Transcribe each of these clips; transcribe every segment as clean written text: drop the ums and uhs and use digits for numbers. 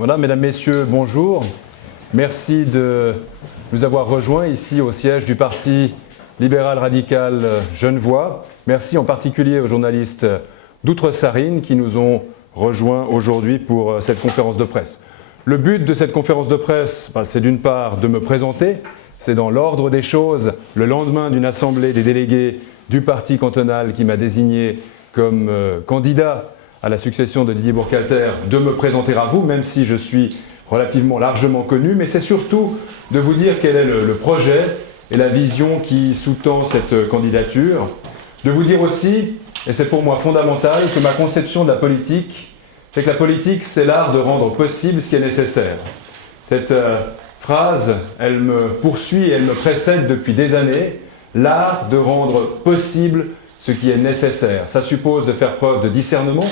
Voilà, mesdames, messieurs, bonjour. Merci de nous avoir rejoints ici au siège du Parti libéral radical genevois. Merci en particulier aux journalistes d'Outre-Sarine qui nous ont rejoints aujourd'hui pour cette conférence de presse. Le but de cette conférence de presse, c'est d'une part de me présenter. C'est dans l'ordre des choses, le lendemain d'une assemblée des délégués du parti cantonal qui m'a désigné comme candidat à la succession de Didier Burkhalter, de me présenter à vous, même si je suis relativement largement connu, mais c'est surtout de vous dire quel est le projet et la vision qui sous-tend cette candidature. De vous dire aussi, et c'est pour moi fondamental, que ma conception de la politique, c'est que la politique, c'est l'art de rendre possible ce qui est nécessaire. Cette phrase, elle me poursuit et elle me précède depuis des années, l'art de rendre possible ce qui est nécessaire. Ça suppose de faire preuve de discernement,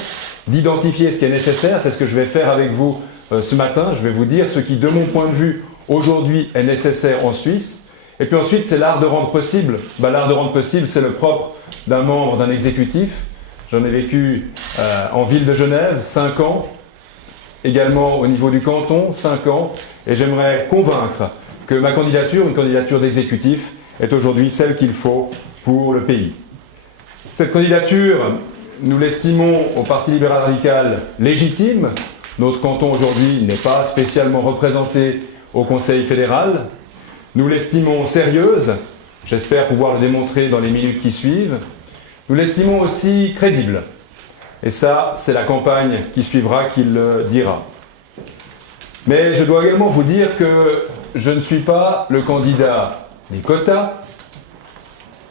d'identifier ce qui est nécessaire. C'est ce que je vais faire avec vous ce matin. Je vais vous dire ce qui, de mon point de vue, aujourd'hui est nécessaire en Suisse. Et puis ensuite, c'est l'art de rendre possible. L'art de rendre possible, c'est le propre d'un membre d'un exécutif. J'en ai vécu en ville de Genève, 5 ans. Également au niveau du canton, 5 ans. Et j'aimerais convaincre que ma candidature, une candidature d'exécutif, est aujourd'hui celle qu'il faut pour le pays. Cette candidature, nous l'estimons au Parti libéral radical légitime. Notre canton aujourd'hui n'est pas spécialement représenté au Conseil fédéral. Nous l'estimons sérieuse. J'espère pouvoir le démontrer dans les minutes qui suivent. Nous l'estimons aussi crédible. Et ça, c'est la campagne qui suivra qui le dira. Mais je dois également vous dire que je ne suis pas le candidat des quotas.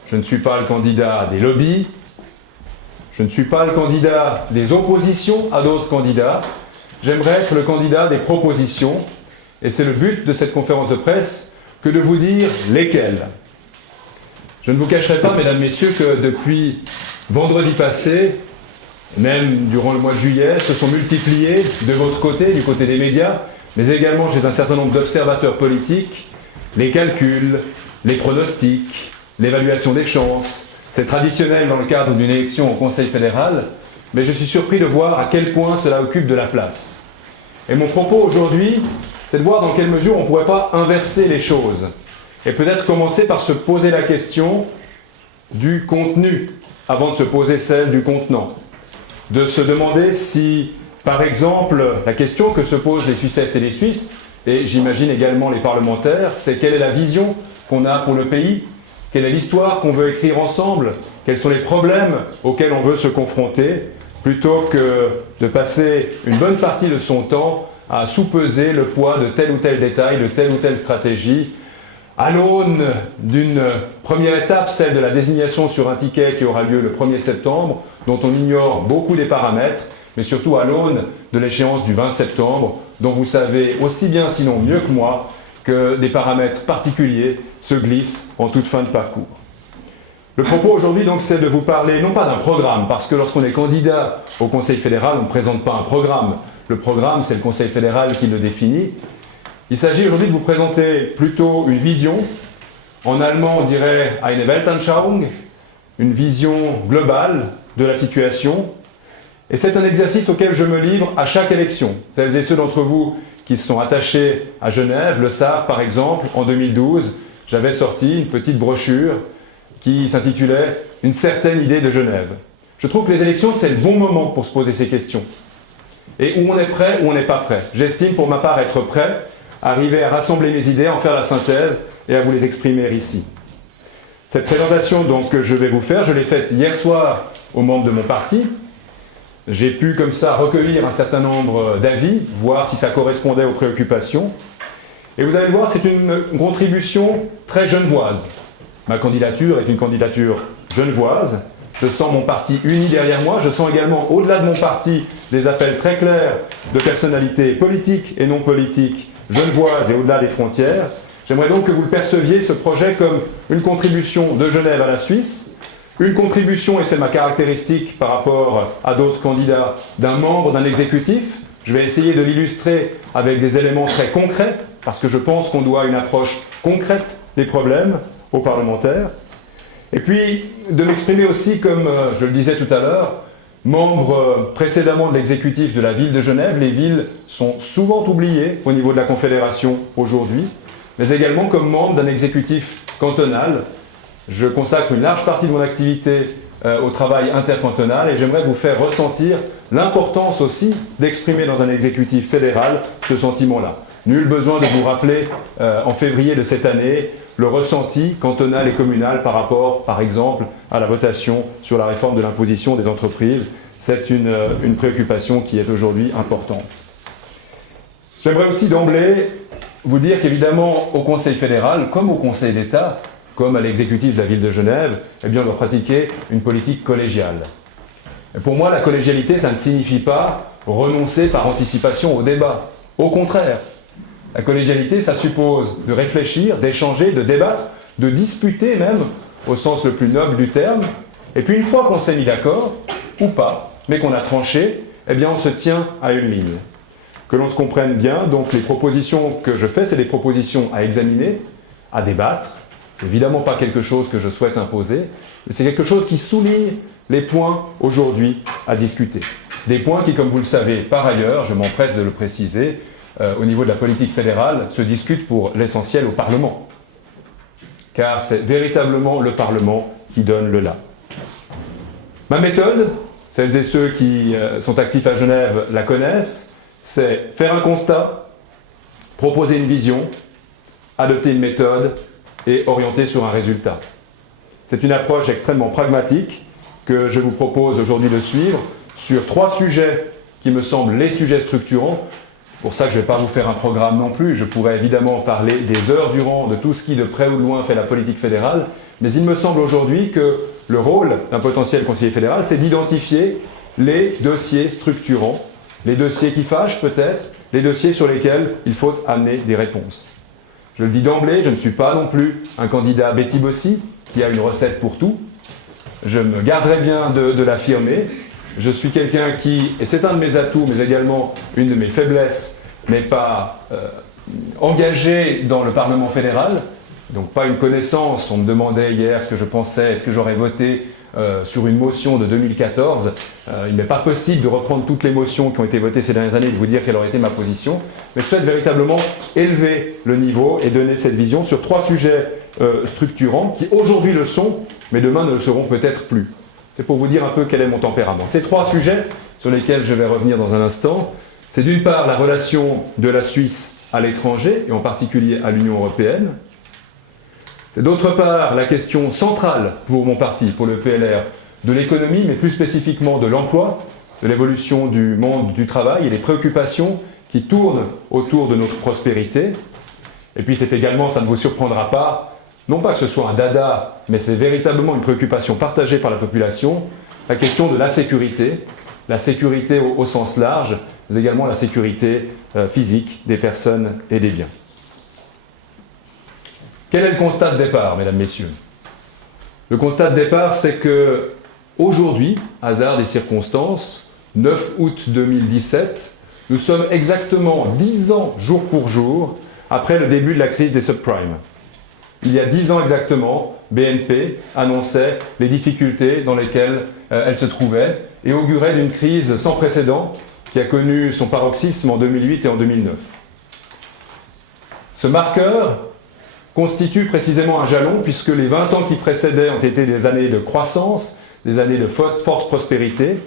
Je ne suis pas le candidat des lobbies. Je ne suis pas le candidat des oppositions à d'autres candidats. J'aimerais être le candidat des propositions. Et c'est le but de cette conférence de presse que de vous dire lesquelles. Je ne vous cacherai pas, mesdames, messieurs, que depuis vendredi passé, même durant le mois de juillet, se sont multipliés de votre côté, du côté des médias, mais également chez un certain nombre d'observateurs politiques, les calculs, les pronostics, l'évaluation des chances. C'est traditionnel dans le cadre d'une élection au Conseil fédéral, mais je suis surpris de voir à quel point cela occupe de la place. Et mon propos aujourd'hui, c'est de voir dans quelle mesure on ne pourrait pas inverser les choses. Et peut-être commencer par se poser la question du contenu, avant de se poser celle du contenant. De se demander si, par exemple, la question que se posent les Suissesses et les Suisses, et j'imagine également les parlementaires, c'est quelle est la vision qu'on a pour le pays, quelle est l'histoire qu'on veut écrire ensemble, quels sont les problèmes auxquels on veut se confronter, plutôt que de passer une bonne partie de son temps à sous-peser le poids de tel ou tel détail, de telle ou telle stratégie, à l'aune d'une première étape, celle de la désignation sur un ticket qui aura lieu le 1er septembre, dont on ignore beaucoup des paramètres, mais surtout à l'aune de l'échéance du 20 septembre, dont vous savez aussi bien, sinon mieux que moi, que des paramètres particuliers se glissent en toute fin de parcours. Le propos aujourd'hui, donc, c'est de vous parler, non pas d'un programme, parce que lorsqu'on est candidat au Conseil fédéral, on ne présente pas un programme. Le programme, c'est le Conseil fédéral qui le définit. Il s'agit aujourd'hui de vous présenter plutôt une vision. En allemand, on dirait eine Weltanschauung, une vision globale de la situation. Et c'est un exercice auquel je me livre à chaque élection. Celles et ceux d'entre vous qui se sont attachés à Genève le savent, par exemple, en 2012, j'avais sorti une petite brochure qui s'intitulait « Une certaine idée de Genève ». Je trouve que les élections, c'est le bon moment pour se poser ces questions. Et où on est prêt, où on n'est pas prêt. J'estime pour ma part être prêt, arriver à rassembler mes idées, à en faire la synthèse et à vous les exprimer ici. Cette présentation donc, que je vais vous faire, je l'ai faite hier soir aux membres de mon parti. J'ai pu comme ça recueillir un certain nombre d'avis, voir si ça correspondait aux préoccupations. Et vous allez voir, c'est une contribution très genevoise. Ma candidature est une candidature genevoise. Je sens mon parti uni derrière moi. Je sens également, au-delà de mon parti, des appels très clairs de personnalités politiques et non politiques genevoises et au-delà des frontières. J'aimerais donc que vous le perceviez, ce projet, comme une contribution de Genève à la Suisse, une contribution, et c'est ma caractéristique par rapport à d'autres candidats, d'un membre d'un exécutif. Je vais essayer de l'illustrer avec des éléments très concrets, parce que je pense qu'on doit une approche concrète des problèmes aux parlementaires. Et puis, de m'exprimer aussi, comme je le disais tout à l'heure, Membre précédemment de l'exécutif de la ville de Genève, les villes sont souvent oubliées au niveau de la Confédération aujourd'hui, mais également comme membre d'un exécutif cantonal. Je consacre une large partie de mon activité au travail intercantonal et j'aimerais vous faire ressentir l'importance aussi d'exprimer dans un exécutif fédéral ce sentiment-là. Nul besoin de vous rappeler en février de cette année le ressenti cantonal et communal par rapport, par exemple, à la votation sur la réforme de l'imposition des entreprises. C'est une préoccupation qui est aujourd'hui importante. J'aimerais aussi d'emblée vous dire qu'évidemment, au Conseil fédéral, comme au Conseil d'État, comme à l'exécutif de la ville de Genève, eh bien, on doit pratiquer une politique collégiale. Et pour moi, la collégialité, ça ne signifie pas renoncer par anticipation au débat. Au contraire, la collégialité, ça suppose de réfléchir, d'échanger, de débattre, de disputer même, au sens le plus noble du terme. Et puis une fois qu'on s'est mis d'accord, ou pas, mais qu'on a tranché, eh bien on se tient à une ligne. Que l'on se comprenne bien, donc les propositions que je fais, c'est des propositions à examiner, à débattre. C'est évidemment pas quelque chose que je souhaite imposer, mais c'est quelque chose qui souligne les points aujourd'hui à discuter. Des points qui, comme vous le savez par ailleurs, je m'empresse de le préciser, au niveau de la politique fédérale, se discutent pour l'essentiel au Parlement. Car c'est véritablement le Parlement qui donne le là. Ma méthode, celles et ceux qui sont actifs à Genève la connaissent, c'est faire un constat, proposer une vision, adopter une méthode et orienter sur un résultat. C'est une approche extrêmement pragmatique que je vous propose aujourd'hui de suivre sur 3 sujets qui me semblent les sujets structurants. Pour ça que je ne vais pas vous faire un programme non plus, je pourrais évidemment parler des heures durant de tout ce qui de près ou de loin fait la politique fédérale, mais il me semble aujourd'hui que le rôle d'un potentiel conseiller fédéral, c'est d'identifier les dossiers structurants, les dossiers qui fâchent peut-être, les dossiers sur lesquels il faut amener des réponses. Je le dis d'emblée, je ne suis pas non plus un candidat Betty Bossi qui a une recette pour tout. Je me garderai bien de l'affirmer. Je suis quelqu'un qui, et c'est un de mes atouts, mais également une de mes faiblesses, n'est pas engagé dans le Parlement fédéral, donc pas une connaissance. On me demandait hier ce que je pensais, est-ce que j'aurais voté sur une motion de 2014. Il n'est pas possible de reprendre toutes les motions qui ont été votées ces dernières années et de vous dire quelle aurait été ma position, mais je souhaite véritablement élever le niveau et donner cette vision sur 3 sujets structurants qui aujourd'hui le sont, mais demain ne le seront peut-être plus. C'est pour vous dire un peu quel est mon tempérament. Ces 3 sujets sur lesquels je vais revenir dans un instant, c'est d'une part la relation de la Suisse à l'étranger, et en particulier à l'Union européenne. C'est d'autre part la question centrale pour mon parti, pour le PLR, de l'économie, mais plus spécifiquement de l'emploi, de l'évolution du monde du travail et des préoccupations qui tournent autour de notre prospérité. Et puis c'est également, ça ne vous surprendra pas, non pas que ce soit un dada, mais c'est véritablement une préoccupation partagée par la population, la question de la sécurité au sens large, mais également la sécurité physique des personnes et des biens. Quel est le constat de départ, mesdames, messieurs? Le constat de départ, c'est que aujourd'hui, hasard des circonstances, 9 août 2017, nous sommes exactement 10 ans jour pour jour après le début de la crise des subprimes. Il y a 10 ans exactement, BNP annonçait les difficultés dans lesquelles elle se trouvait et augurait d'une crise sans précédent qui a connu son paroxysme en 2008 et en 2009. Ce marqueur constitue précisément un jalon puisque les 20 ans qui précédaient ont été des années de croissance, des années de forte prospérité.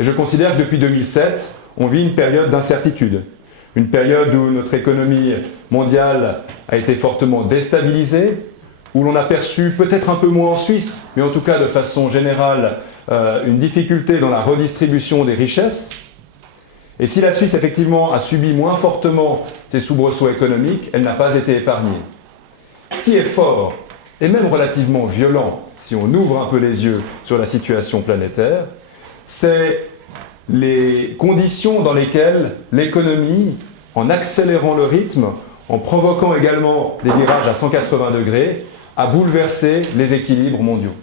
Et je considère que depuis 2007, on vit une période d'incertitude. Une période où notre économie mondiale a été fortement déstabilisée, où l'on a perçu, peut-être un peu moins en Suisse, mais en tout cas de façon générale, une difficulté dans la redistribution des richesses. Et si la Suisse effectivement a subi moins fortement ces soubresauts économiques, elle n'a pas été épargnée. Ce qui est fort, et même relativement violent, si on ouvre un peu les yeux sur la situation planétaire, c'est les conditions dans lesquelles l'économie, en accélérant le rythme, en provoquant également des virages à 180 degrés, a bouleversé les équilibres mondiaux.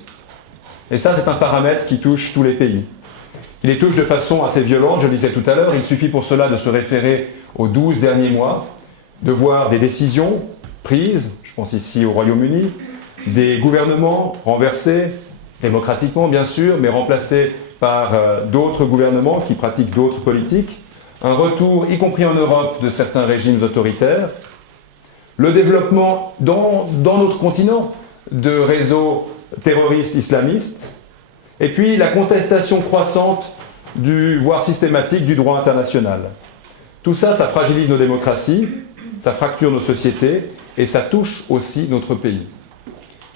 Et ça, c'est un paramètre qui touche tous les pays. Il les touche de façon assez violente, je le disais tout à l'heure, il suffit pour cela de se référer aux 12 derniers mois, de voir des décisions prises, je pense ici au Royaume-Uni, des gouvernements renversés, démocratiquement bien sûr, mais remplacés par d'autres gouvernements qui pratiquent d'autres politiques, un retour, y compris en Europe, de certains régimes autoritaires, le développement dans notre continent de réseaux terroristes islamistes, et puis la contestation croissante, voire systématique, du droit international. Tout ça, ça fragilise nos démocraties, ça fracture nos sociétés, et ça touche aussi notre pays.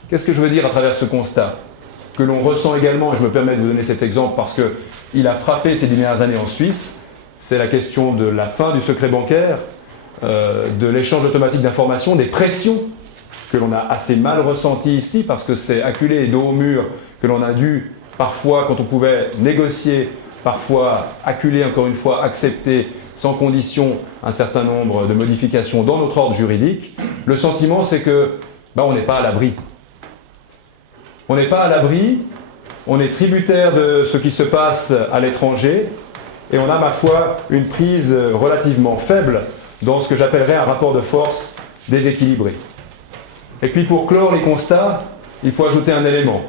Qu'est-ce que je veux dire à travers ce constat? Que l'on ressent également, et je me permets de vous donner cet exemple parce qu'il a frappé ces dernières années en Suisse, c'est la question de la fin du secret bancaire, de l'échange automatique d'informations, des pressions que l'on a assez mal ressenties ici parce que c'est acculé et dos au mur que l'on a dû parfois, quand on pouvait négocier, parfois acculer, encore une fois, accepter sans condition un certain nombre de modifications dans notre ordre juridique. Le sentiment, c'est que on n'est pas à l'abri. On n'est pas à l'abri, on est tributaire de ce qui se passe à l'étranger et on a, ma foi, une prise relativement faible dans ce que j'appellerais un rapport de force déséquilibré. Et puis pour clore les constats, il faut ajouter un élément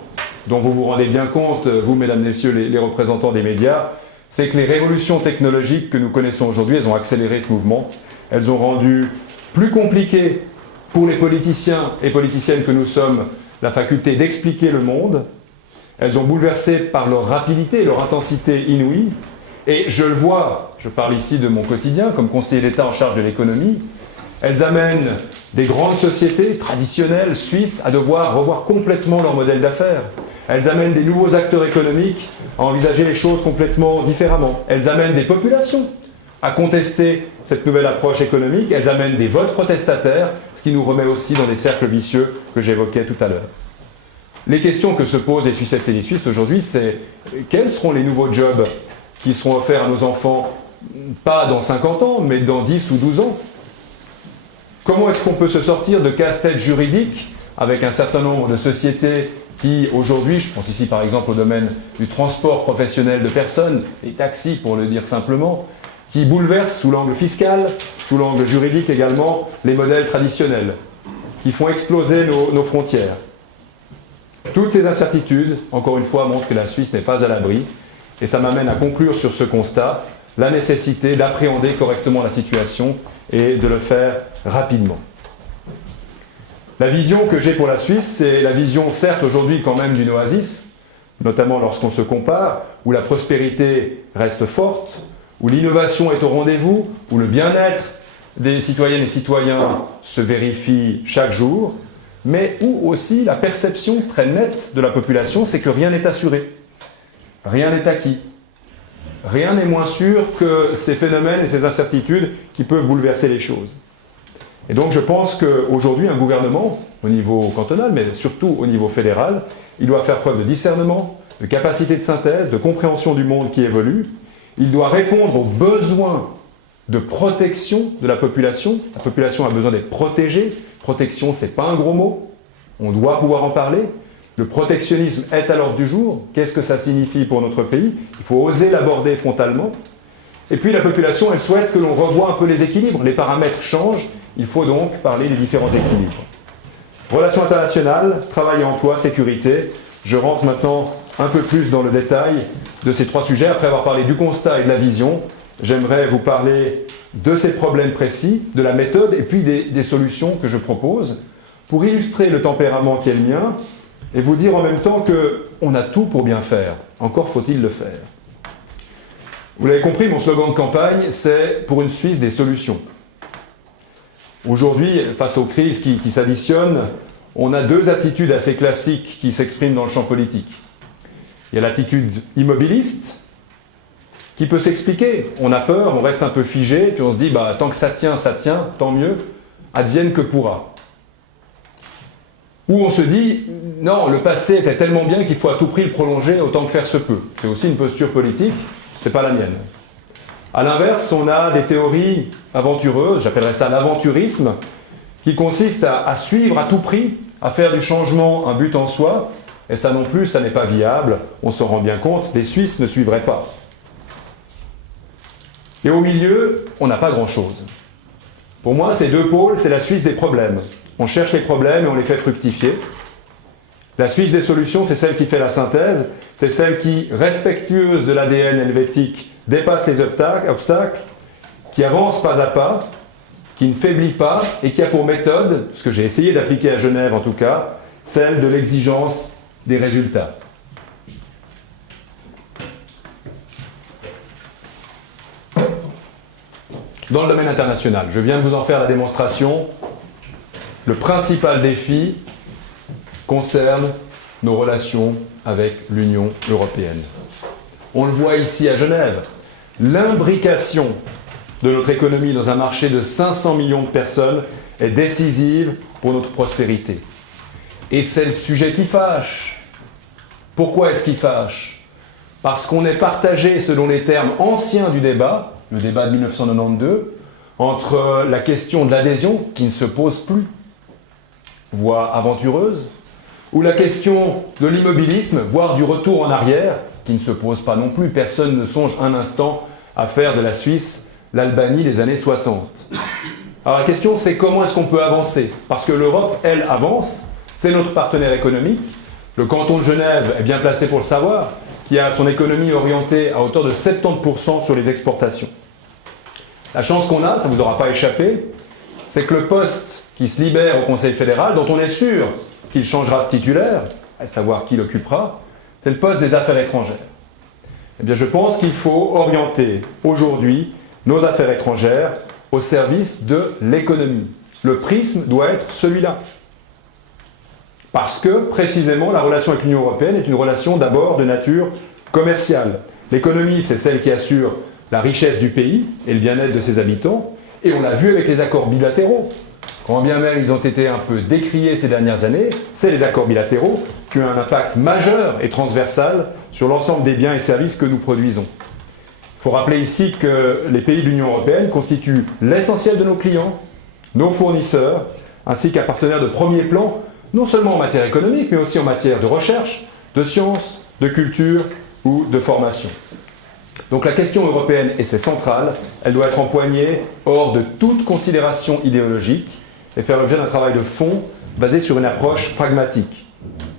dont vous vous rendez bien compte, vous, mesdames, messieurs, les représentants des médias, c'est que les révolutions technologiques que nous connaissons aujourd'hui, elles ont accéléré ce mouvement, elles ont rendu plus compliqué pour les politiciens et politiciennes que nous sommes la faculté d'expliquer le monde, elles ont bouleversé par leur rapidité, leur intensité inouïe, et je le vois, je parle ici de mon quotidien comme conseiller d'État en charge de l'économie, elles amènent des grandes sociétés traditionnelles suisses à devoir revoir complètement leur modèle d'affaires. Elles amènent des nouveaux acteurs économiques à envisager les choses complètement différemment. Elles amènent des populations à contester cette nouvelle approche économique. Elles amènent des votes protestataires, ce qui nous remet aussi dans des cercles vicieux que j'évoquais tout à l'heure. Les questions que se posent les Suisses et les Suisses aujourd'hui, c'est quels seront les nouveaux jobs qui seront offerts à nos enfants, pas dans 50 ans, mais dans 10 ou 12 ans? Comment est-ce qu'on peut se sortir de casse-tête juridique avec un certain nombre de sociétés qui, aujourd'hui, je pense ici par exemple au domaine du transport professionnel de personnes, les taxis pour le dire simplement, qui bouleversent sous l'angle fiscal, sous l'angle juridique également, les modèles traditionnels, qui font exploser nos frontières. Toutes ces incertitudes, encore une fois, montrent que la Suisse n'est pas à l'abri, et ça m'amène à conclure sur ce constat, la nécessité d'appréhender correctement la situation et de le faire rapidement. La vision que j'ai pour la Suisse, c'est la vision, certes aujourd'hui quand même d'une oasis, notamment lorsqu'on se compare, où la prospérité reste forte, où l'innovation est au rendez-vous, où le bien-être des citoyennes et citoyens se vérifie chaque jour, mais où aussi la perception très nette de la population, c'est que rien n'est assuré, rien n'est acquis. Rien n'est moins sûr que ces phénomènes et ces incertitudes qui peuvent bouleverser les choses. Et donc je pense qu'aujourd'hui, un gouvernement, au niveau cantonal, mais surtout au niveau fédéral, il doit faire preuve de discernement, de capacité de synthèse, de compréhension du monde qui évolue. Il doit répondre aux besoins de protection de la population. La population a besoin d'être protégée. Protection, ce n'est pas un gros mot. On doit pouvoir en parler. Le protectionnisme est à l'ordre du jour. Qu'est-ce que ça signifie pour notre pays? Il faut oser l'aborder frontalement. Et puis la population, elle souhaite que l'on revoie un peu les équilibres. Les paramètres changent. Il faut donc parler des différents équilibres. Relations internationales, travail et emploi, sécurité. Je rentre maintenant un peu plus dans le détail de ces trois sujets. Après avoir parlé du constat et de la vision, j'aimerais vous parler de ces problèmes précis, de la méthode et puis des solutions que je propose pour illustrer le tempérament qui est le mien et vous dire en même temps qu'on a tout pour bien faire. Encore faut-il le faire. Vous l'avez compris, mon slogan de campagne, c'est pour une Suisse des solutions. Aujourd'hui, face aux crises qui s'additionnent, on a deux attitudes assez classiques qui s'expriment dans le champ politique. Il y a l'attitude immobiliste, qui peut s'expliquer. On a peur, on reste un peu figé, puis on se dit, tant que ça tient, tant mieux, advienne que pourra. Ou on se dit, non, le passé était tellement bien qu'il faut à tout prix le prolonger autant que faire se peut. C'est aussi une posture politique, c'est pas la mienne. A l'inverse, on a des théories aventureuses, j'appellerais ça l'aventurisme, qui consiste à suivre à tout prix, à faire du changement un but en soi, et ça non plus, ça n'est pas viable, on se rend bien compte, les Suisses ne suivraient pas. Et au milieu, on n'a pas grand-chose. Pour moi, ces deux pôles, c'est la Suisse des problèmes. On cherche les problèmes et on les fait fructifier. La Suisse des solutions, c'est celle qui fait la synthèse, c'est celle qui, respectueuse de l'ADN helvétique, dépasse les obstacles, qui avance pas à pas, qui ne faiblit pas et qui a pour méthode, ce que j'ai essayé d'appliquer à Genève en tout cas, celle de l'exigence des résultats. Dans le domaine international, je viens de vous en faire la démonstration, le principal défi concerne nos relations avec l'Union européenne. On le voit ici à Genève, l'imbrication de notre économie dans un marché de 500 millions de personnes est décisive pour notre prospérité. Et c'est le sujet qui fâche. Pourquoi est-ce qu'il fâche? Parce qu'on est partagé selon les termes anciens du débat, le débat de 1992, entre la question de l'adhésion, qui ne se pose plus, voire aventureuse, ou la question de l'immobilisme, voire du retour en arrière, qui ne se pose pas non plus. Personne ne songe un instant à faire de la Suisse l'Albanie des années 60. Alors la question, c'est comment est-ce qu'on peut avancer? Parce que l'Europe, elle, avance, c'est notre partenaire économique. Le canton de Genève est bien placé pour le savoir, qui a son économie orientée à hauteur de 70% sur les exportations. La chance qu'on a, ça ne vous aura pas échappé, c'est que le poste qui se libère au Conseil fédéral, dont on est sûr qu'il changera de titulaire, à savoir qui l'occupera, c'est le poste des affaires étrangères. Eh bien, je pense qu'il faut orienter aujourd'hui nos affaires étrangères au service de l'économie. Le prisme doit être celui-là. Parce que, précisément, la relation avec l'Union européenne est une relation d'abord de nature commerciale. L'économie, c'est celle qui assure la richesse du pays et le bien-être de ses habitants, et on l'a vu avec les accords bilatéraux. Quand bien même ils ont été un peu décriés ces dernières années, c'est les accords bilatéraux qui ont un impact majeur et transversal sur l'ensemble des biens et services que nous produisons. Il faut rappeler ici que les pays de l'Union européenne constituent l'essentiel de nos clients, nos fournisseurs, ainsi qu'un partenaire de premier plan, non seulement en matière économique, mais aussi en matière de recherche, de sciences, de culture ou de formation. Donc la question européenne, et c'est central, elle doit être empoignée hors de toute considération idéologique et faire l'objet d'un travail de fond basé sur une approche pragmatique.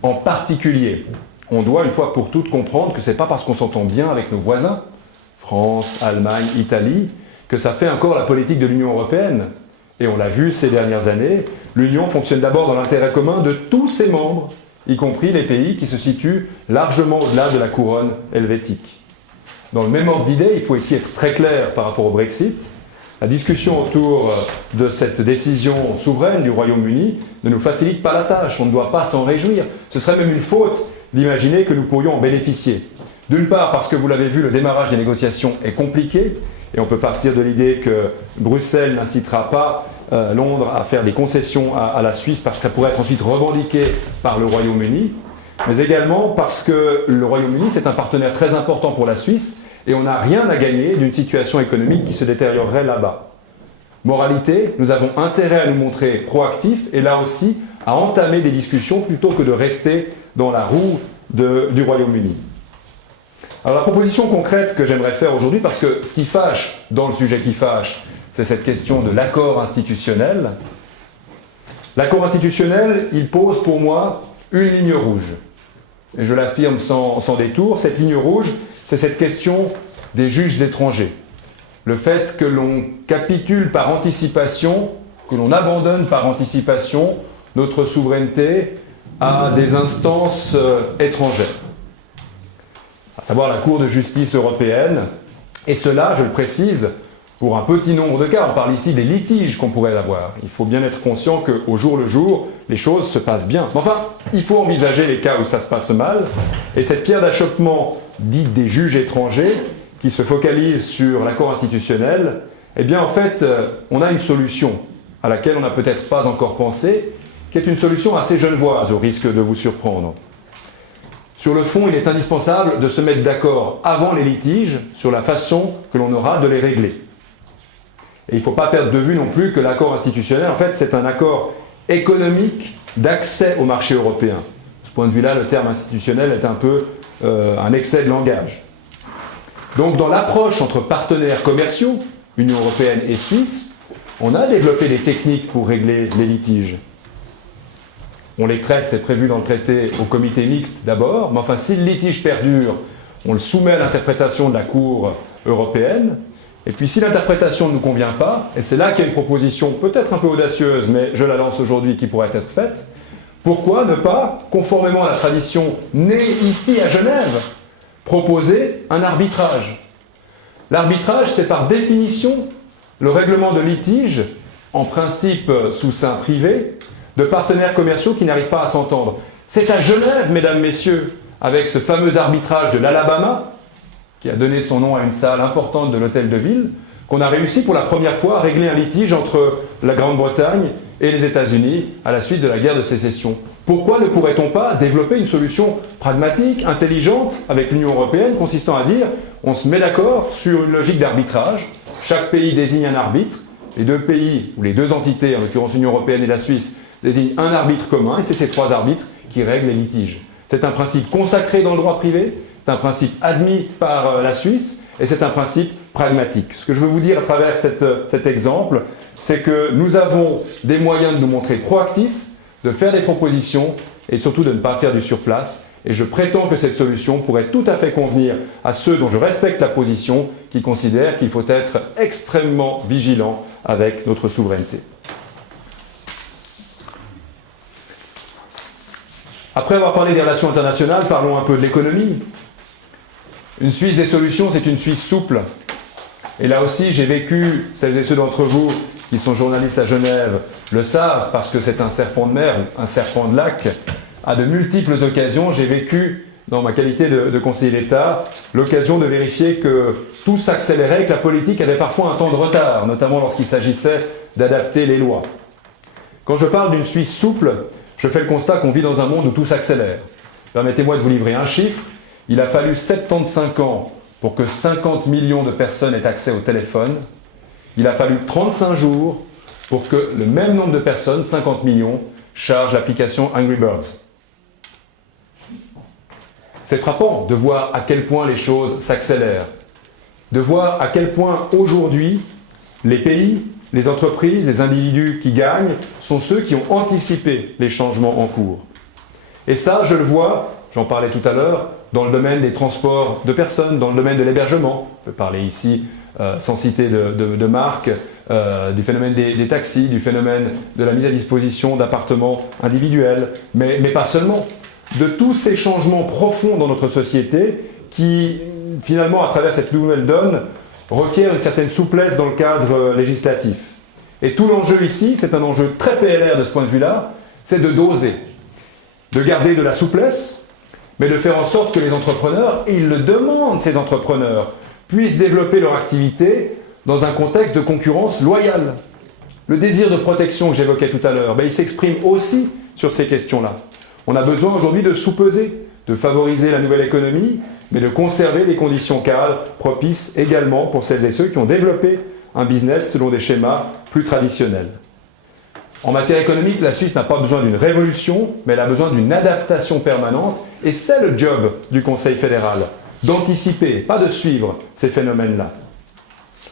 En particulier, on doit une fois pour toutes comprendre que ce n'est pas parce qu'on s'entend bien avec nos voisins, France, Allemagne, Italie, que ça fait encore la politique de l'Union européenne. Et on l'a vu ces dernières années, l'Union fonctionne d'abord dans l'intérêt commun de tous ses membres, y compris les pays qui se situent largement au-delà de la couronne helvétique. Dans le même ordre d'idée, il faut ici être très clair par rapport au Brexit. La discussion autour de cette décision souveraine du Royaume-Uni ne nous facilite pas la tâche, on ne doit pas s'en réjouir. Ce serait même une faute d'imaginer que nous pourrions en bénéficier. D'une part parce que vous l'avez vu, le démarrage des négociations est compliqué et on peut partir de l'idée que Bruxelles n'incitera pas Londres à faire des concessions à la Suisse parce que ça pourrait être ensuite revendiqué par le Royaume-Uni, mais également parce que le Royaume-Uni c'est un partenaire très important pour la Suisse et on n'a rien à gagner d'une situation économique qui se détériorerait là-bas. Moralité, nous avons intérêt à nous montrer proactifs et là aussi à entamer des discussions plutôt que de rester dans la roue du Royaume-Uni. Alors la proposition concrète que j'aimerais faire aujourd'hui, parce que ce qui fâche dans le sujet qui fâche, c'est cette question de l'accord institutionnel. L'accord institutionnel, il pose pour moi une ligne rouge. Et je l'affirme sans détour, cette ligne rouge, c'est cette question des juges étrangers. Le fait que l'on capitule par anticipation, que l'on abandonne par anticipation notre souveraineté à des instances étrangères. À savoir la Cour de justice européenne, et cela, je le précise, pour un petit nombre de cas. On parle ici des litiges qu'on pourrait avoir. Il faut bien être conscient qu'au jour le jour, les choses se passent bien. Mais enfin, il faut envisager les cas où ça se passe mal, et cette pierre d'achoppement dite des juges étrangers, qui se focalise sur l'accord institutionnel, eh bien en fait, on a une solution à laquelle on n'a peut-être pas encore pensé, qui est une solution assez genevoise, au risque de vous surprendre. Sur le fond, il est indispensable de se mettre d'accord avant les litiges sur la façon que l'on aura de les régler. Et il ne faut pas perdre de vue non plus que l'accord institutionnel, en fait, c'est un accord économique d'accès au marché européen. De ce point de vue-là, le terme institutionnel est un peu un excès de langage. Donc, dans l'approche entre partenaires commerciaux, Union européenne et Suisse, on a développé des techniques pour régler les litiges. On les traite, c'est prévu dans le traité, au comité mixte d'abord, mais enfin si le litige perdure, on le soumet à l'interprétation de la Cour européenne. Et puis si l'interprétation ne nous convient pas, et c'est là qu'il y a une proposition peut-être un peu audacieuse, mais je la lance aujourd'hui qui pourrait être faite, pourquoi ne pas, conformément à la tradition née ici à Genève, proposer un arbitrage? L'arbitrage, c'est par définition le règlement de litige, en principe sous seing privé, de partenaires commerciaux qui n'arrivent pas à s'entendre. C'est à Genève, mesdames, messieurs, avec ce fameux arbitrage de l'Alabama, qui a donné son nom à une salle importante de l'hôtel de ville, qu'on a réussi pour la première fois à régler un litige entre la Grande-Bretagne et les États-Unis à la suite de la guerre de sécession. Pourquoi ne pourrait-on pas développer une solution pragmatique, intelligente avec l'Union européenne, consistant à dire on se met d'accord sur une logique d'arbitrage, chaque pays désigne un arbitre, les deux pays, ou les deux entités, en l'occurrence l'Union européenne et la Suisse, désignent un arbitre commun, et c'est ces trois arbitres qui règlent les litiges. C'est un principe consacré dans le droit privé, c'est un principe admis par la Suisse, et c'est un principe pragmatique. Ce que je veux vous dire à travers cet exemple, c'est que nous avons des moyens de nous montrer proactifs, de faire des propositions, et surtout de ne pas faire du surplace. Et je prétends que cette solution pourrait tout à fait convenir à ceux dont je respecte la position, qui considèrent qu'il faut être extrêmement vigilant avec notre souveraineté. Après avoir parlé des relations internationales, parlons un peu de l'économie. Une Suisse des solutions, c'est une Suisse souple. Et là aussi, j'ai vécu, celles et ceux d'entre vous qui sont journalistes à Genève le savent, parce que c'est un serpent de mer, un serpent de lac. À de multiples occasions, j'ai vécu, dans ma qualité de conseiller d'État, l'occasion de vérifier que tout s'accélérait, que la politique avait parfois un temps de retard, notamment lorsqu'il s'agissait d'adapter les lois. Quand je parle d'une Suisse souple, je fais le constat qu'on vit dans un monde où tout s'accélère. Permettez-moi de vous livrer un chiffre. Il a fallu 75 ans pour que 50 millions de personnes aient accès au téléphone. Il a fallu 35 jours pour que le même nombre de personnes, 50 millions, chargent l'application Angry Birds. C'est frappant de voir à quel point les choses s'accélèrent, de voir à quel point aujourd'hui les pays, les entreprises, les individus qui gagnent sont ceux qui ont anticipé les changements en cours. Et ça, je le vois, j'en parlais tout à l'heure, dans le domaine des transports de personnes, dans le domaine de l'hébergement. On peut parler ici, sans citer de marque, du phénomène des taxis, du phénomène de la mise à disposition d'appartements individuels, mais pas seulement. De tous ces changements profonds dans notre société qui, finalement, à travers cette nouvelle donne, requièrent une certaine souplesse dans le cadre législatif. Et tout l'enjeu ici, c'est un enjeu très PLR de ce point de vue-là, c'est de doser, de garder de la souplesse, mais de faire en sorte que les entrepreneurs, et ils le demandent, ces entrepreneurs, puissent développer leur activité dans un contexte de concurrence loyale. Le désir de protection que j'évoquais tout à l'heure, il s'exprime aussi sur ces questions-là. On a besoin aujourd'hui de sous-peser, de favoriser la nouvelle économie, mais de conserver des conditions cadres propices également pour celles et ceux qui ont développé un business selon des schémas plus traditionnels. En matière économique, la Suisse n'a pas besoin d'une révolution, mais elle a besoin d'une adaptation permanente, et c'est le job du Conseil fédéral, d'anticiper, pas de suivre ces phénomènes-là.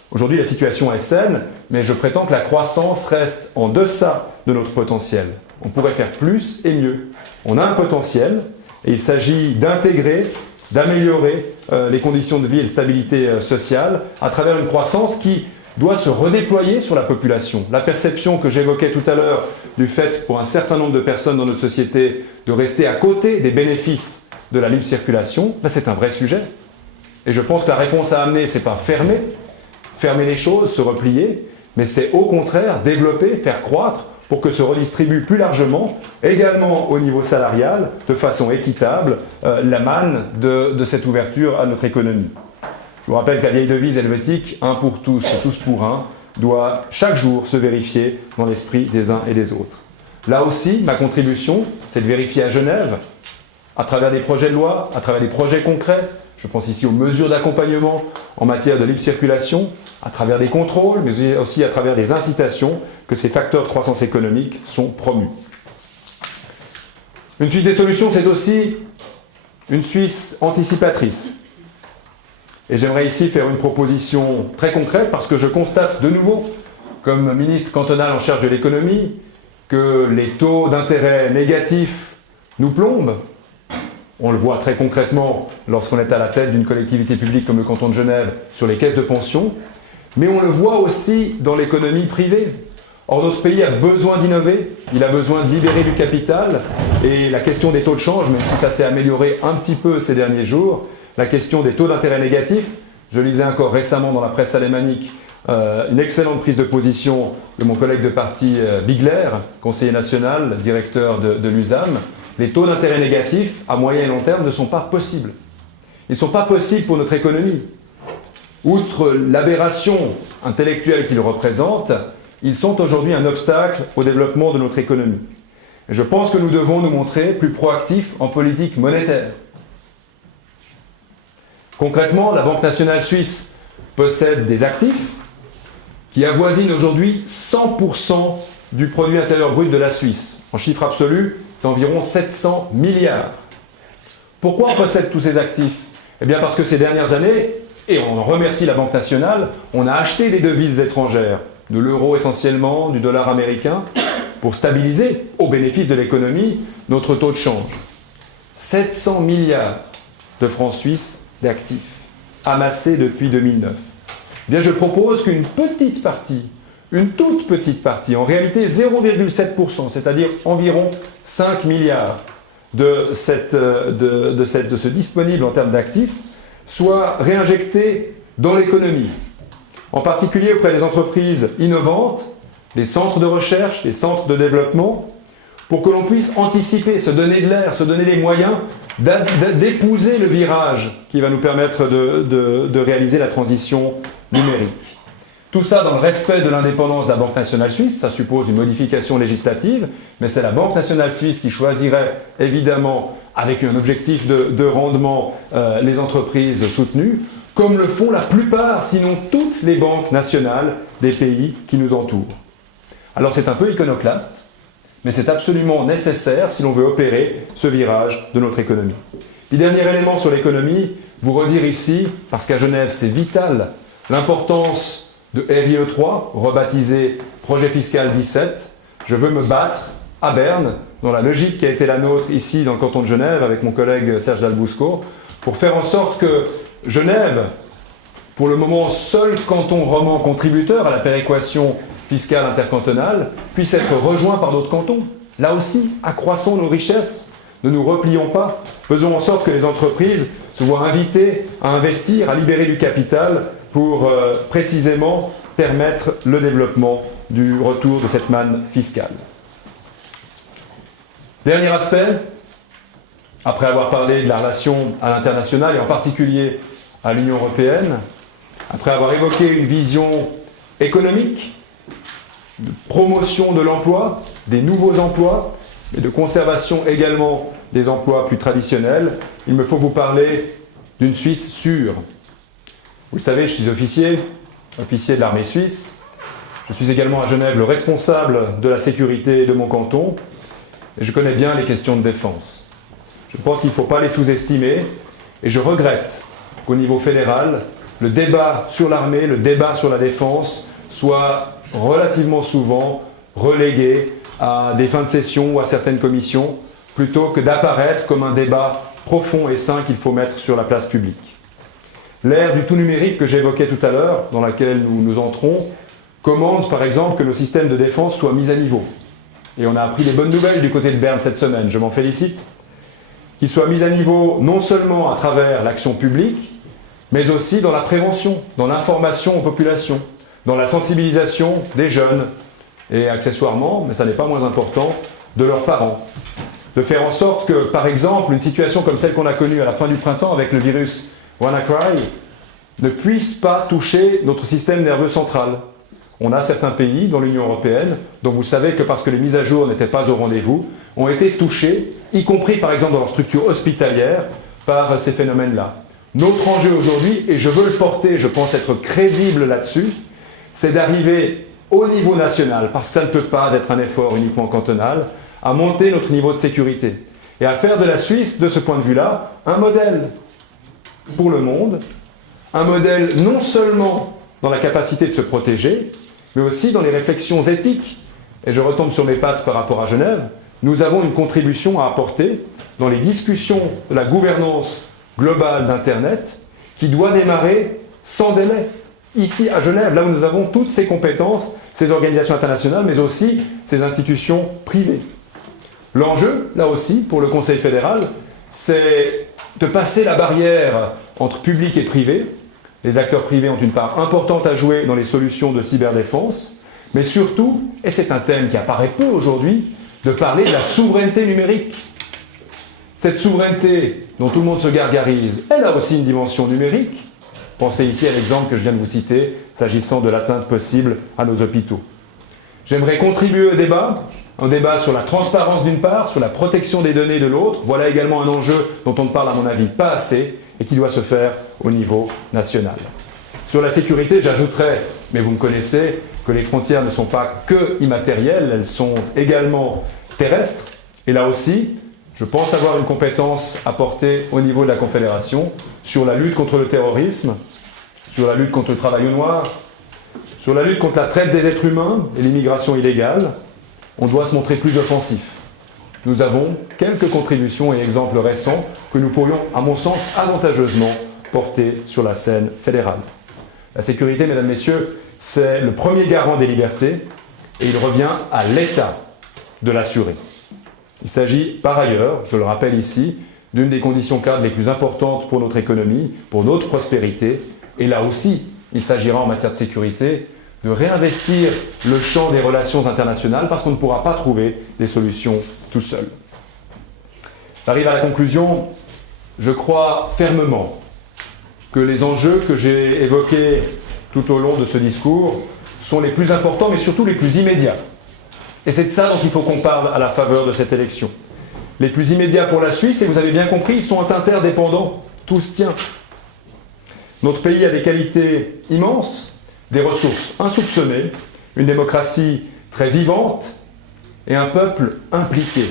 Aujourd'hui, la situation est saine, mais je prétends que la croissance reste en deçà de notre potentiel. On pourrait faire plus et mieux. On a un potentiel, et il s'agit d'intégrer, d'améliorer les conditions de vie et de stabilité sociale à travers une croissance qui doit se redéployer sur la population. La perception que j'évoquais tout à l'heure du fait pour un certain nombre de personnes dans notre société de rester à côté des bénéfices de la libre circulation, c'est un vrai sujet. Et je pense que la réponse à amener, ce n'est pas fermer les choses, se replier, mais c'est au contraire développer, faire croître pour que se redistribue plus largement, également au niveau salarial, de façon équitable, la manne de cette ouverture à notre économie. Je vous rappelle que la vieille devise helvétique, un pour tous et tous pour un, doit chaque jour se vérifier dans l'esprit des uns et des autres. Là aussi, ma contribution, c'est de vérifier à Genève, à travers des projets de loi, à travers des projets concrets, je pense ici aux mesures d'accompagnement en matière de libre circulation, à travers des contrôles, mais aussi à travers des incitations, que ces facteurs de croissance économique sont promus. Une Suisse des solutions, c'est aussi une Suisse anticipatrice. Et j'aimerais ici faire une proposition très concrète parce que je constate de nouveau, comme ministre cantonal en charge de l'économie, que les taux d'intérêt négatifs nous plombent. On le voit très concrètement lorsqu'on est à la tête d'une collectivité publique comme le canton de Genève sur les caisses de pension, mais on le voit aussi dans l'économie privée. Or, notre pays a besoin d'innover, il a besoin de libérer du capital, et la question des taux de change, même si ça s'est amélioré un petit peu ces derniers jours, la question des taux d'intérêt négatifs, je lisais encore récemment dans la presse alémanique une excellente prise de position de mon collègue de parti Bigler, conseiller national, directeur de l'USAM. Les taux d'intérêt négatifs, à moyen et long terme, ne sont pas possibles. Ils ne sont pas possibles pour notre économie. Outre l'aberration intellectuelle qu'ils représentent, ils sont aujourd'hui un obstacle au développement de notre économie. Et je pense que nous devons nous montrer plus proactifs en politique monétaire. Concrètement, la Banque nationale suisse possède des actifs qui avoisinent aujourd'hui 100% du produit intérieur brut de la Suisse. En chiffre absolu, c'est environ 700 milliards. Pourquoi on possède tous ces actifs? Eh bien parce que ces dernières années, et on en remercie la Banque nationale, on a acheté des devises étrangères, de l'euro essentiellement, du dollar américain, pour stabiliser, au bénéfice de l'économie, notre taux de change. 700 milliards de francs suisses d'actifs, amassés depuis 2009. Eh bien, je propose qu'une petite partie, une toute petite partie, en réalité 0,7%, c'est-à-dire environ 5 milliards de ce disponible en termes d'actifs, soit réinjectée dans l'économie, en particulier auprès des entreprises innovantes, les centres de recherche, les centres de développement, pour que l'on puisse anticiper, se donner de l'air, se donner les moyens d'épouser le virage qui va nous permettre de réaliser la transition numérique. Tout ça dans le respect de l'indépendance de la Banque nationale suisse, ça suppose une modification législative, mais c'est la Banque nationale suisse qui choisirait évidemment, avec un objectif de rendement, les entreprises soutenues, comme le font la plupart, sinon toutes les banques nationales des pays qui nous entourent. Alors c'est un peu iconoclaste, mais c'est absolument nécessaire si l'on veut opérer ce virage de notre économie. Puis dernier élément sur l'économie, vous redire ici, parce qu'à Genève c'est vital, l'importance de RIE3, rebaptisé Projet Fiscal 17. Je veux me battre à Berne, dans la logique qui a été la nôtre ici dans le canton de Genève, avec mon collègue Serge Dalbousco, pour faire en sorte que Genève, pour le moment seul canton roman contributeur à la péréquation fiscale intercantonale, puisse être rejoint par d'autres cantons. Là aussi, accroissons nos richesses, ne nous replions pas, faisons en sorte que les entreprises se voient invitées à investir, à libérer du capital pour précisément permettre le développement du retour de cette manne fiscale. Dernier aspect, après avoir parlé de la relation à l'international et en particulier à l'Union européenne, après avoir évoqué une vision économique, de promotion de l'emploi, des nouveaux emplois, et de conservation également des emplois plus traditionnels, il me faut vous parler d'une Suisse sûre. Vous le savez, je suis officier de l'armée suisse. Je suis également à Genève le responsable de la sécurité de mon canton, et je connais bien les questions de défense. Je pense qu'il ne faut pas les sous-estimer, et je regrette qu'au niveau fédéral, le débat sur l'armée, le débat sur la défense soit relativement souvent relégué à des fins de session ou à certaines commissions, plutôt que d'apparaître comme un débat profond et sain qu'il faut mettre sur la place publique. L'ère du tout numérique que j'évoquais tout à l'heure, dans laquelle nous entrons, commande par exemple que nos systèmes de défense soient mis à niveau. Et on a appris des bonnes nouvelles du côté de Berne cette semaine, je m'en félicite, qu'ils soient mis à niveau non seulement à travers l'action publique, mais aussi dans la prévention, dans l'information aux populations, dans la sensibilisation des jeunes et accessoirement, mais ça n'est pas moins important, de leurs parents. De faire en sorte que, par exemple, une situation comme celle qu'on a connue à la fin du printemps avec le virus WannaCry ne puisse pas toucher notre système nerveux central. On a certains pays dans l'Union européenne dont vous savez que parce que les mises à jour n'étaient pas au rendez-vous, ont été touchés, y compris par exemple dans leur structure hospitalière, par ces phénomènes-là. Notre enjeu aujourd'hui, et je veux le porter, je pense être crédible là-dessus, c'est d'arriver au niveau national, parce que ça ne peut pas être un effort uniquement cantonal, à monter notre niveau de sécurité et à faire de la Suisse, de ce point de vue-là, un modèle pour le monde, un modèle non seulement dans la capacité de se protéger, mais aussi dans les réflexions éthiques et je retombe sur mes pattes par rapport à Genève, nous avons une contribution à apporter dans les discussions de la gouvernance globale d'Internet qui doit démarrer sans délai. Ici à Genève, là où nous avons toutes ces compétences, ces organisations internationales, mais aussi ces institutions privées. L'enjeu, là aussi, pour le Conseil fédéral, c'est de passer la barrière entre public et privé. Les acteurs privés ont une part importante à jouer dans les solutions de cyberdéfense, mais surtout, et c'est un thème qui apparaît peu aujourd'hui, de parler de la souveraineté numérique. Cette souveraineté dont tout le monde se gargarise, elle a aussi une dimension numérique. Pensez ici à l'exemple que je viens de vous citer, s'agissant de l'atteinte possible à nos hôpitaux. J'aimerais contribuer au débat, un débat sur la transparence d'une part, sur la protection des données de l'autre. Voilà également un enjeu dont on ne parle à mon avis pas assez et qui doit se faire au niveau national. Sur la sécurité, j'ajouterais, mais vous me connaissez, que les frontières ne sont pas que immatérielles, elles sont également terrestres. Et là aussi, je pense avoir une compétence à porter au niveau de la Confédération sur la lutte contre le terrorisme, sur la lutte contre le travail au noir, sur la lutte contre la traite des êtres humains et l'immigration illégale. On doit se montrer plus offensif. Nous avons quelques contributions et exemples récents que nous pourrions, à mon sens, avantageusement porter sur la scène fédérale. La sécurité, mesdames, messieurs, c'est le premier garant des libertés et il revient à l'État de l'assurer. Il s'agit par ailleurs, je le rappelle ici, d'une des conditions cadres les plus importantes pour notre économie, pour notre prospérité. Et là aussi, il s'agira en matière de sécurité de réinvestir le champ des relations internationales parce qu'on ne pourra pas trouver des solutions tout seul. J'arrive à la conclusion. Je crois fermement que les enjeux que j'ai évoqués tout au long de ce discours sont les plus importants, mais surtout les plus immédiats. Et c'est de ça dont il faut qu'on parle à la faveur de cette élection. Les plus immédiats pour la Suisse, et vous avez bien compris, ils sont interdépendants. Tout se tient. Notre pays a des qualités immenses, des ressources insoupçonnées, une démocratie très vivante et un peuple impliqué.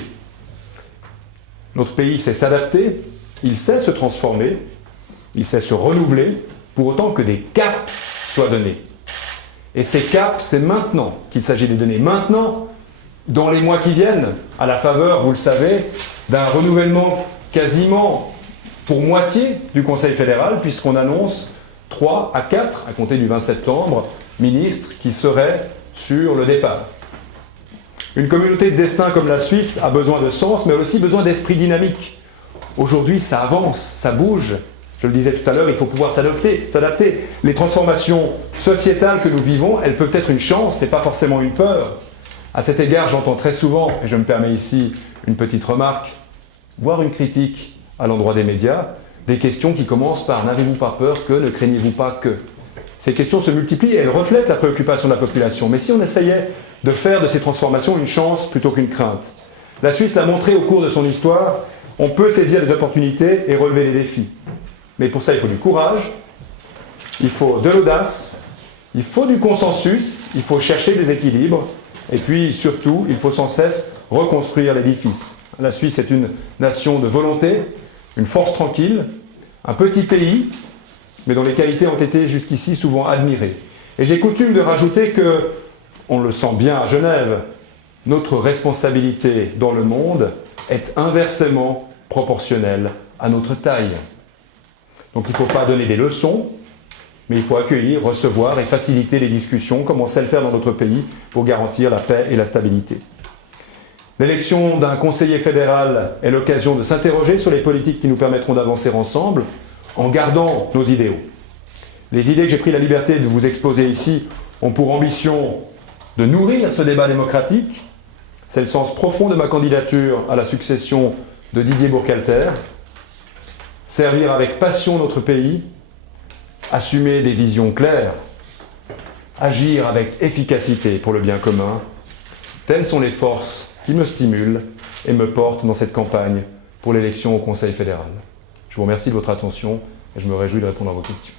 Notre pays sait s'adapter, il sait se transformer, il sait se renouveler, pour autant que des caps soient donnés. Et ces caps, c'est maintenant qu'il s'agit de donner. Maintenant, dans les mois qui viennent, à la faveur, vous le savez, d'un renouvellement quasiment pour moitié du Conseil fédéral, puisqu'on annonce 3 à 4, à compter du 20 septembre, ministres qui seraient sur le départ. Une communauté de destin comme la Suisse a besoin de sens, mais aussi besoin d'esprit dynamique. Aujourd'hui, ça avance, ça bouge. Je le disais tout à l'heure, il faut pouvoir s'adapter. Les transformations sociétales que nous vivons, elles peuvent être une chance, ce n'est pas forcément une peur. À cet égard, j'entends très souvent, et je me permets ici une petite remarque, voire une critique à l'endroit des médias, des questions qui commencent par « n'avez-vous pas peur que, ne craignez-vous pas que ». Ces questions se multiplient et elles reflètent la préoccupation de la population. Mais si on essayait de faire de ces transformations une chance plutôt qu'une crainte? La Suisse l'a montré au cours de son histoire, on peut saisir les opportunités et relever les défis. Mais pour ça, il faut du courage, il faut de l'audace, il faut du consensus, il faut chercher des équilibres, et puis surtout, il faut sans cesse reconstruire l'édifice. La Suisse est une nation de volonté, une force tranquille, un petit pays, mais dont les qualités ont été jusqu'ici souvent admirées. Et j'ai coutume de rajouter que, on le sent bien à Genève, notre responsabilité dans le monde est inversement proportionnelle à notre taille. Donc il ne faut pas donner des leçons, mais il faut accueillir, recevoir et faciliter les discussions, comme on sait le faire dans notre pays, pour garantir la paix et la stabilité. L'élection d'un conseiller fédéral est l'occasion de s'interroger sur les politiques qui nous permettront d'avancer ensemble, en gardant nos idéaux. Les idées que j'ai pris la liberté de vous exposer ici ont pour ambition de nourrir ce débat démocratique. C'est le sens profond de ma candidature à la succession de Didier Burkhalter. Servir avec passion notre pays, assumer des visions claires, agir avec efficacité pour le bien commun, telles sont les forces qui me stimulent et me portent dans cette campagne pour l'élection au Conseil fédéral. Je vous remercie de votre attention et je me réjouis de répondre à vos questions.